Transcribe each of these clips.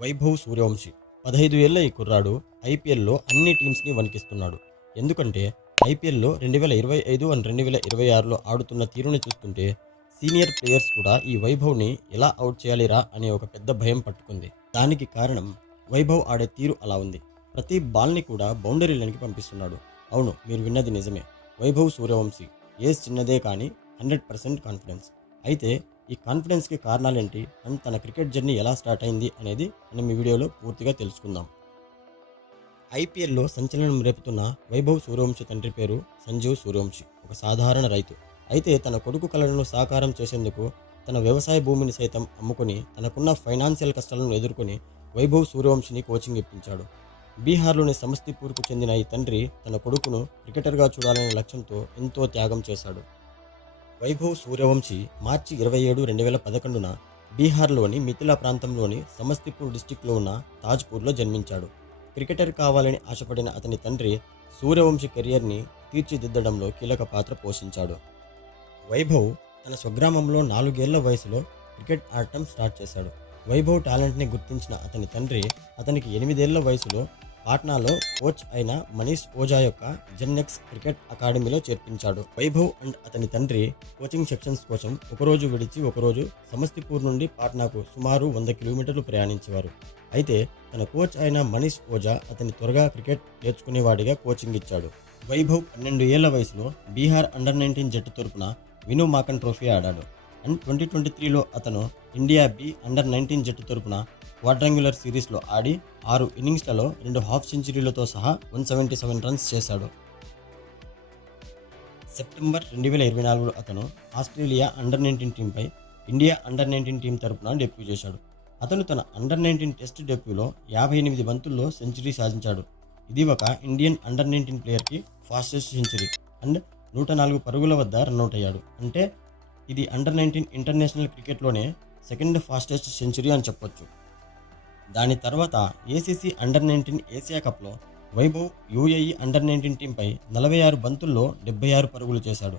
వైభవ్ సూర్యవంశి 15 ఏళ్ల ఈ కుర్రాడు ఐపీఎల్లో అన్ని టీమ్స్ని వణికిస్తున్నాడు. ఎందుకంటే ఐపీఎల్లో 2025 అండ్ 2026లో ఆడుతున్న తీరుని చూస్తుంటే సీనియర్ ప్లేయర్స్ కూడా ఈ వైభవ్ని ఎలా అవుట్ చేయాలిరా అనే ఒక పెద్ద భయం పట్టుకుంది. దానికి కారణం వైభవ్ ఆడే తీరు అలా ఉంది. ప్రతి బాల్ని కూడా బౌండరీ లైన్కి పంపిస్తున్నాడు. అవును, మీరు విన్నది నిజమే. వైభవ్ సూర్యవంశి ఏజ్ చిన్నదే కానీ 100% కాన్ఫిడెన్స్. అయితే ఈ కాన్ఫిడెన్స్కి కారణాలేంటి అండ్ తన క్రికెట్ జర్నీ ఎలా స్టార్ట్ అయింది అనేది మనం ఈ వీడియోలో పూర్తిగా తెలుసుకుందాం. ఐపీఎల్లో సంచలనం రేపుతున్న వైభవ్ సూర్యవంశి తండ్రి పేరు సంజీవ్ సూర్యవంశి. ఒక సాధారణ రైతు. అయితే తన కొడుకు కలలను సాకారం చేసేందుకు తన వ్యవసాయ భూమిని సైతం అమ్ముకొని తనకున్న ఫైనాన్షియల్ కష్టాలను ఎదుర్కొని వైభవ్ సూర్యవంశిని కోచింగ్ ఇప్పించాడు. బీహార్లోని సమస్తీపూర్కు చెందిన ఈ తండ్రి తన కొడుకును క్రికెటర్గా చూడాలనే లక్ష్యంతో ఎంతో త్యాగం చేశాడు. వైభవ్ సూర్యవంశి మార్చి 27, 2011న బీహార్లోని మిథిలా ప్రాంతంలోని సమస్తీపూర్ డిస్టిక్లో ఉన్న తాజ్పూర్లో జన్మించాడు. క్రికెటర్ కావాలని ఆశపడిన అతని తండ్రి సూర్యవంశి కెరియర్ని తీర్చిదిద్దడంలో కీలక పాత్ర పోషించాడు. వైభవ్ తన స్వగ్రామంలో 4 ఏళ్ల వయసులో క్రికెట్ ఆడటం స్టార్ట్ చేశాడు. వైభవ్ టాలెంట్ని గుర్తించిన అతని తండ్రి అతనికి 8 ఏళ్ల వయసులో పాట్నాలో కోచ్ అయిన మనీష్ ఓజా యొక్క జెన్నెక్స్ క్రికెట్ అకాడమీలో చేర్పించాడు. వైభవ్ అండ్ అతని తండ్రి కోచింగ్ సెక్షన్స్ కోసం ఒకరోజు విడిచి ఒకరోజు సమస్తీపూర్ నుండి పాట్నాకు సుమారు 100 కిలోమీటర్లు ప్రయాణించేవారు. అయితే తన కోచ్ అయిన మనీష్ ఓజా అతని త్వరగా క్రికెట్ నేర్చుకునేవాడిగా కోచింగ్ ఇచ్చాడు. వైభవ్ 12 ఏళ్ల వయసులో బీహార్ అండర్-19 జట్టు తరపున విను మాకన్ ట్రోఫీ ఆడాడు. అండ్ 2023లో అతను ఇండియా బి అండర్-19 జట్టు తరపున క్వాడ్రాంగులర్ సిరీస్లో ఆడి 6 ఇన్నింగ్స్లలో 2 హాఫ్ సెంచరీలతో సహా 177 రన్స్ చేశాడు. సెప్టెంబర్ 2024లో అతను ఆస్ట్రేలియా అండర్-19 టీంపై ఇండియా అండర్-19 టీం తరపున డెబ్యూ చేశాడు. అతను తన అండర్-19 టెస్ట్ డెబ్యూలో 58 బంతుల్లో సెంచరీ సాధించాడు. ఇది ఒక ఇండియన్ అండర్-19 ప్లేయర్కి ఫాస్టెస్ట్ సెంచరీ అండ్ 104 పరుగుల వద్ద రన్అట్ అయ్యాడు. అంటే ఇది అండర్-19 ఇంటర్నేషనల్ క్రికెట్లోనే సెకండ్ ఫాస్టెస్ట్ సెంచరీ అని చెప్పొచ్చు. దాని తర్వాత ఏసీసీ అండర్-19 ఏసియా కప్లో వైభవ్ యూఏఈ అండర్-19 టీంపై 46 బంతుల్లో 76 పరుగులు చేశాడు.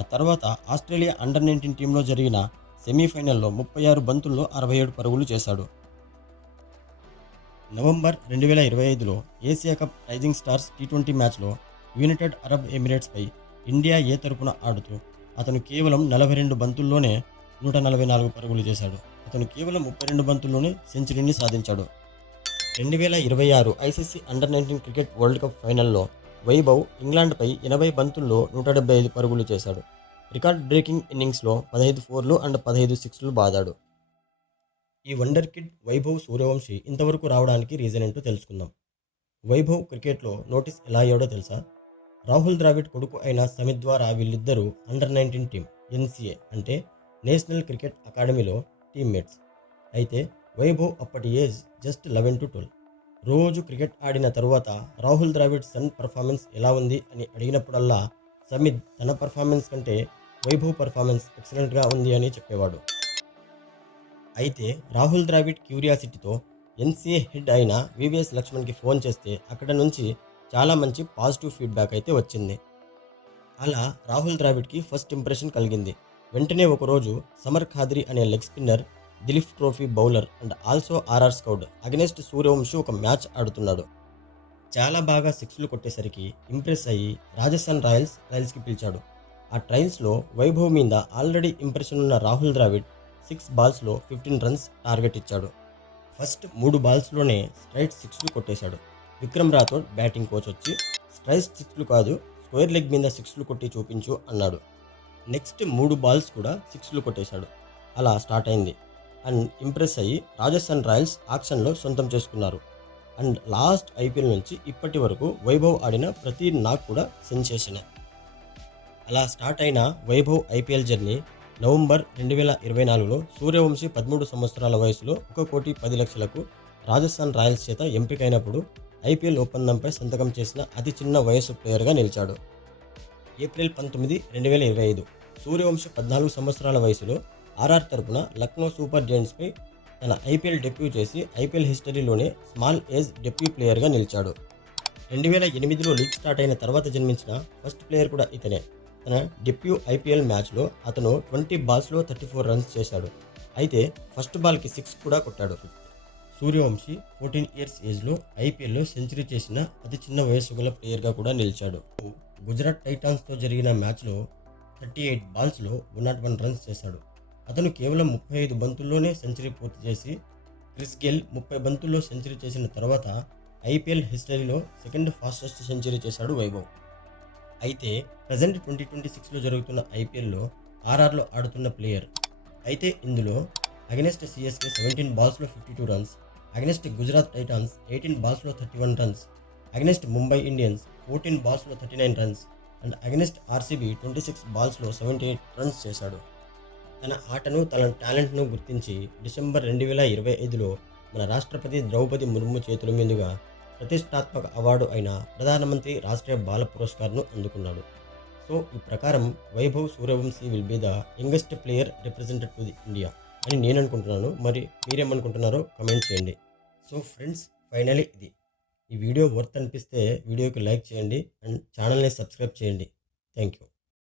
ఆ తర్వాత ఆస్ట్రేలియా అండర్-19 టీంలో జరిగిన సెమీఫైనల్లో 36 బంతుల్లో 67 పరుగులు చేశాడు. నవంబర్ 2025లో ఏసియా కప్ రైజింగ్ స్టార్స్ టీ20 మ్యాచ్లో యునైటెడ్ అరబ్ ఎమిరేట్స్పై ఇండియా ఏ తరపున ఆడుతూ అతను కేవలం 42 బంతుల్లోనే 144 పరుగులు చేశాడు. అతను కేవలం 32 బంతుల్లోనే సెంచరీని సాధించాడు. 2026 ICC under-19 cricket world cup ఫైనల్లో వైభవ్ ఇంగ్లాండ్పై 80 బంతుల్లో 175 పరుగులు చేశాడు. రికార్డ్ బ్రేకింగ్ ఇన్నింగ్స్లో 15 ఫోర్లు అండ్ 15 సిక్స్లు బాదాడు. ఈ వండర్ కిడ్ వైభవ్ సూర్యవంశి ఇంతవరకు రావడానికి రీజన్ ఏంటో తెలుసుకుందాం. వైభవ్ క్రికెట్లో నోటీస్ ఎలా అయ్యాడో తెలుసా? రాహుల్ ద్రావిడ్ కొడుకు అయిన సమిత్ ద్వారా వీళ్ళిద్దరూ అండర్-19 టీం ఎన్సీఏ అంటే నేషనల్ క్రికెట్ అకాడమీలో టీమ్మేట్స్. అయితే వైభవ్ అప్పటి ఏజ్ జస్ట్ 11 to 12. రోజు క్రికెట్ ఆడిన తరువాత రాహుల్ ద్రావిడ్ సన్ పర్ఫార్మెన్స్ ఎలా ఉంది అని అడిగినప్పుడల్లా సమిత్ తన పర్ఫార్మెన్స్ కంటే వైభవ్ పర్ఫార్మెన్స్ ఎక్సలెంట్గా ఉంది అని చెప్పేవాడు. అయితే రాహుల్ ద్రావిడ్ క్యూరియాసిటీతో ఎన్సీఏ హెడ్ అయిన వివిఎస్ లక్ష్మణ్కి ఫోన్ చేస్తే అక్కడ నుంచి చాలా మంచి పాజిటివ్ ఫీడ్బ్యాక్ అయితే వచ్చింది. అలా రాహుల్ ద్రావిడ్కి ఫస్ట్ ఇంప్రెషన్ కలిగింది. వెంటనే ఒకరోజు సమర్ ఖాద్రి అనే leg spinner, Duleep trophy bowler and also RR scout against Suryavanshi ఒక మ్యాచ్ ఆడుతున్నాడు. చాలా బాగా సిక్స్లు కొట్టేసరికి ఇంప్రెస్ అయ్యి రాజస్థాన్ ట్రయల్స్కి పిలిచాడు. ఆ ట్రయల్స్లో వైభవ్ మీద ఆల్రెడీ ఇంప్రెషన్ ఉన్న రాహుల్ ద్రావిడ్ 6 బాల్స్లో 15 రన్స్ టార్గెట్ ఇచ్చాడు. ఫస్ట్ 3 బాల్స్లోనే స్ట్రైట్ సిక్స్లు కొట్టేశాడు. విక్రమ్ రాథోడ్ బ్యాటింగ్ కోచ్ వచ్చి స్ట్రైట్ సిక్స్లు కాదు, స్క్వేర్ లెగ్ మీద సిక్స్లు కొట్టి చూపించు అన్నాడు. నెక్స్ట్ 3 బాల్స్ కూడా సిక్స్లు కొట్టేశాడు. అలా స్టార్ట్ అయింది అండ్ ఇంప్రెస్ అయ్యి రాజస్థాన్ రాయల్స్ ఆక్షన్లో సొంతం చేసుకున్నారు. అండ్ లాస్ట్ ఐపీఎల్ నుంచి ఇప్పటి వరకు వైభవ్ ఆడిన ప్రతి నాక్ కూడా సెన్సేషనే. అలా స్టార్ట్ అయిన వైభవ్ ఐపీఎల్ జర్నీ నవంబర్ 2024లో సూర్యవంశి 13 సంవత్సరాల వయసులో 1,10,00,000కు రాజస్థాన్ రాయల్స్ చేత ఎంపికైనప్పుడు ఐపీఎల్ ఒప్పందంపై సంతకం చేసిన అతి చిన్న వయసు ప్లేయర్గా నిలిచాడు. ఏప్రిల్ 19, 2025 సూర్యవంశి 14 సంవత్సరాల వయసులో ఆర్ఆర్ తరపున లక్నో సూపర్ జైంట్స్పై తన ఐపీఎల్ డెబ్యూ చేసి ఐపీఎల్ హిస్టరీలోనే స్మాల్ ఏజ్ డెబ్యూ ప్లేయర్గా నిలిచాడు. 2008లో లీగ్ స్టార్ట్ అయిన తర్వాత జన్మించిన ఫస్ట్ ప్లేయర్ కూడా ఇతనే. తన డెబ్యూ ఐపీఎల్ మ్యాచ్లో అతను 20 బాల్స్లో 34 రన్స్ చేశాడు. అయితే ఫస్ట్ బాల్కి 6 కూడా కొట్టాడు. సూర్యవంశీ 14 ఇయర్స్ ఏజ్లో ఐపీఎల్లో సెంచరీ చేసిన అతి చిన్న వయస్సు గల ప్లేయర్గా కూడా నిలిచాడు. గుజరాత్ టైటాన్స్తో జరిగిన మ్యాచ్లో 38 బాల్స్లో 101 రన్స్ చేశాడు. అతను కేవలం 35 బంతుల్లోనే సెంచరీ పూర్తి చేసి క్రిస్ గేల్ 30 బంతుల్లో సెంచరీ చేసిన తర్వాత ఐపీఎల్ హిస్టరీలో సెకండ్ ఫాస్టెస్ట్ సెంచరీ చేశాడు వైభవ్. అయితే ప్రజెంట్ 2026లో జరుగుతున్న ఐపీఎల్లో ఆర్ఆర్లో ఆడుతున్న ప్లేయర్. అయితే ఇందులో against CSK 17 బాల్స్లో 52 runs, against Gujarat Titans 18 బాల్స్లో 31 runs, against Mumbai Indians 14 బాల్స్లో 39 runs and against RCB 26 బాల్స్లో 78 runs చేశాడు. తన ఆటను తన టాలెంట్ను గుర్తించి డిసెంబర్ 2025లో మన రాష్ట్రపతి ద్రౌపది ముర్ము చేతుల మీదుగా ప్రతిష్టాత్మక అవార్డు అయిన ప్రధానమంత్రి రాష్ట్రీయ బాల పురస్కార్ను అందుకున్నాడు. సో ఈ ప్రకారం Vaibhav Suryavanshi will be the youngest player represented to the India అని నేను అనుకుంటున్నాను. మరి మీరేమనుకుంటున్నారో కమెంట్ చేయండి. సో ఫ్రెండ్స్, ఫైనలీ ఇది ఈ వీడియో వర్త్ అనిపిస్తే వీడియోకి లైక్ చేయండి అండ్ ఛానల్ని సబ్స్క్రైబ్ చేయండి. Thank you.